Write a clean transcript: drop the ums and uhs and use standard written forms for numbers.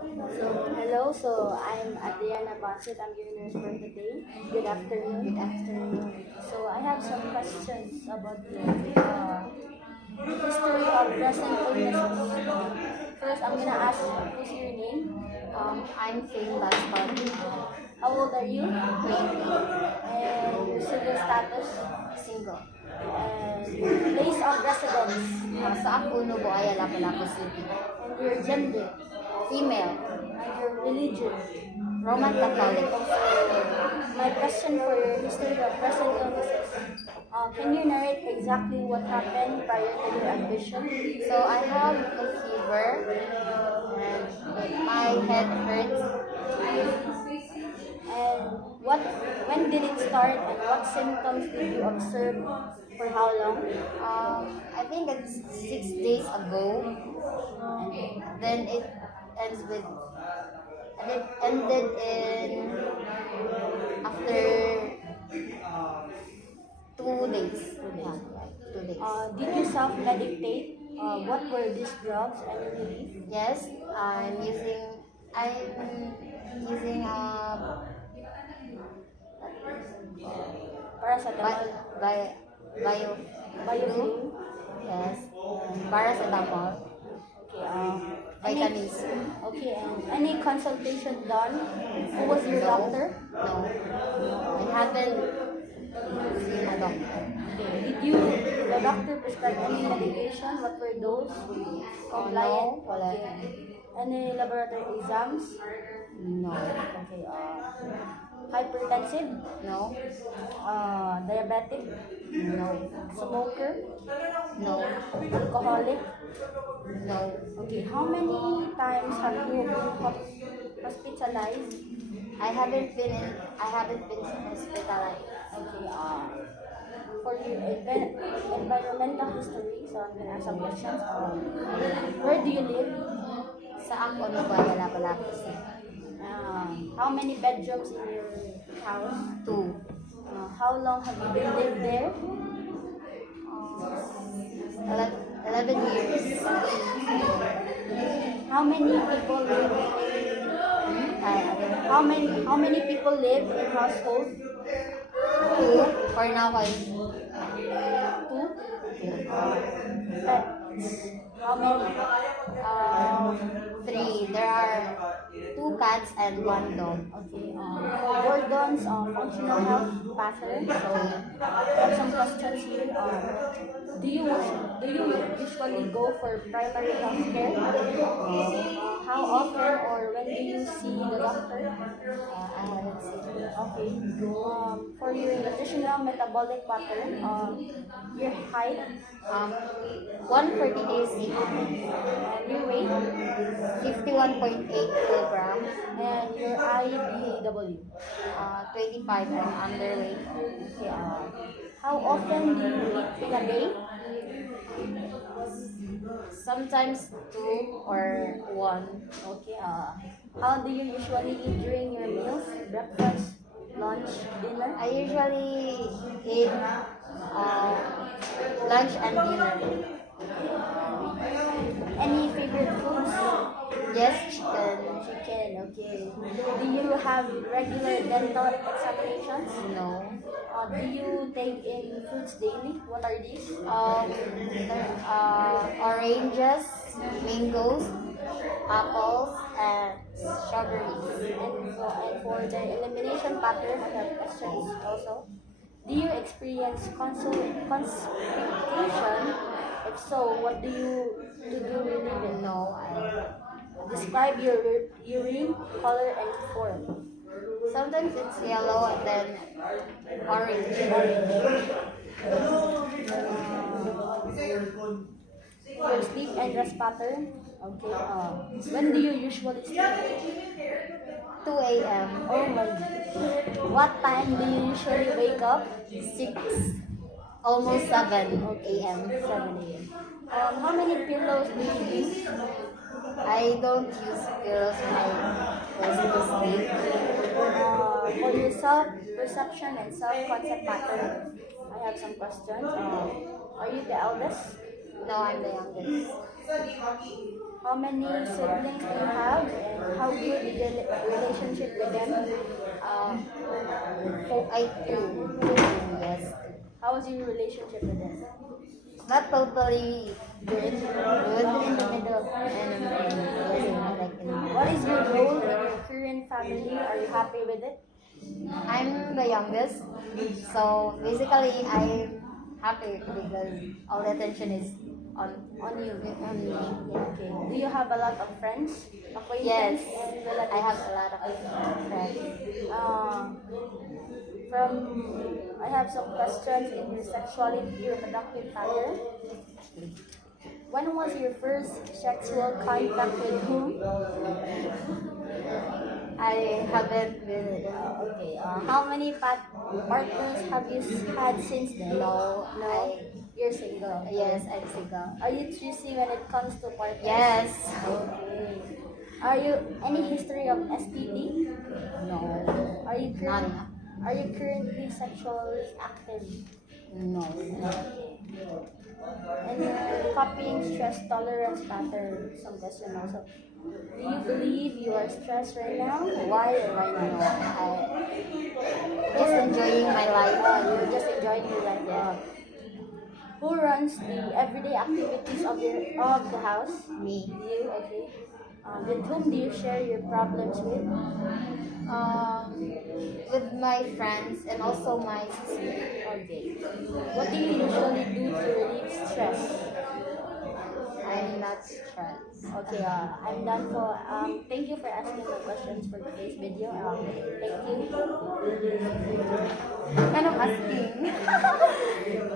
Hello, I'm Adriana Bassett. I'm your nurse for today. Good afternoon. Good afternoon. So I have some questions about the history of present illnesses. First, I'm gonna ask what's your name? I'm Fane Bascon, How old are you? 20, And your civil status? single. And place of residence? Sa Puno, Buaya, Lapu-Lapu City. And your gender? Female, And your religion? Roman Catholic. My question for your history of present illnesses. Can you narrate exactly what happened prior to your admission? So I have a fever and my head hurts. And when did it start and what symptoms did you observe for how long? I think it's 6 days ago. And then it ends with, and it ended in after 2 days. Yeah, 2 days. Did you self-medicate? What were these drugs? Any relief? Yes, I'm using Paracetamol? by bio Biofilm? yes, paracetamol, Okay. vitamins. Okay. And any consultation done? Who was your No, doctor? no, I haven't seen a doctor. The doctor prescribe any medication? What were those? Compliant? No, wala. Any laboratory exams? No, Okay. Hypertensive? no, Diabetic? no, Smoker? no, Alcoholic? no. Okay. How many times have you been hospitalized? I haven't been hospitalized. Okay. For your environmental history, so I'm gonna ask some questions. Where do you live? Sa ako no ba wala pala ako si How many bedrooms in your house? 2. How long have you been live there? 11 years. How many people live how many people live in household? 2 for now ay Two. Pets. How many? 3. There are 2 cats and 1 dog. Okay. Gordon's functional health pattern. So I have some questions here. Do you usually go for primary health care? How often or when do you see the doctor? I haven't seen it. Okay. For your nutritional metabolic pattern, your height, 148 cm, and your weight, 51.8 kilograms, and your IBAW. 25 and underweight. Okay. How often do you eat in a day? Sometimes 2 or 1. Okay. How do you usually eat during your meals? Breakfast, lunch, dinner? I usually eat lunch and dinner. Any favorite foods? Yes, chicken. Chicken. Okay. Do you have regular dental examinations? No. Do you take in fruits daily? What are these? Oranges, mangoes, apples, and strawberries. And for the elimination pattern, I have questions also. Do you experience constipation? If so, what do you relieve it? No, Describe your urine color and form. sometimes it's yellow and then orange. Your sleep and rest pattern. Okay. When do you usually sleep? 2 a.m. Oh my God. What time do you usually wake up? 6, almost 7 a.m. 7 a.m. How many pillows do you use? I don't use pillows when I was to sleep. For your self-perception and self-concept pattern, I have some questions. Are you the eldest? No, I'm the youngest. How many siblings do you have? And how good is your relationship with them? I do. Yes. How was your relationship with them? Not totally good. Good in the middle. And yes, like What is your role in your current family? Are you happy with it? I'm the youngest, so basically I'm happy because all the attention is on you, on me. Okay. Do you have a lot of friends, Yes, acquaintances, and relatives? I have a lot of friends. Uh, I have some questions in your sexuality reproductive pattern. When was your first sexual contact with whom? I haven't been. Okay. How many partners have you had since then? No, No. You're single. yes, I'm single. Are you choosy when it comes to partners? Yes. Okay. Are you any history of STD? No. Are you None. Are you currently sexually active? No. And you're copying stress tolerance pattern. Some question also. Do you believe you are stressed right now? Why or why No. not? I just enjoying my life. You're just enjoying your life. Yeah. Who runs the everyday activities of the house? Me. You, okay. With whom do you share your problems with? With my friends and also my sister. Okay. What do you usually do to relieve stress? I'm not stressed. Okay, I'm done for, thank you for asking the questions for today's video. Thank you. Kind of asking.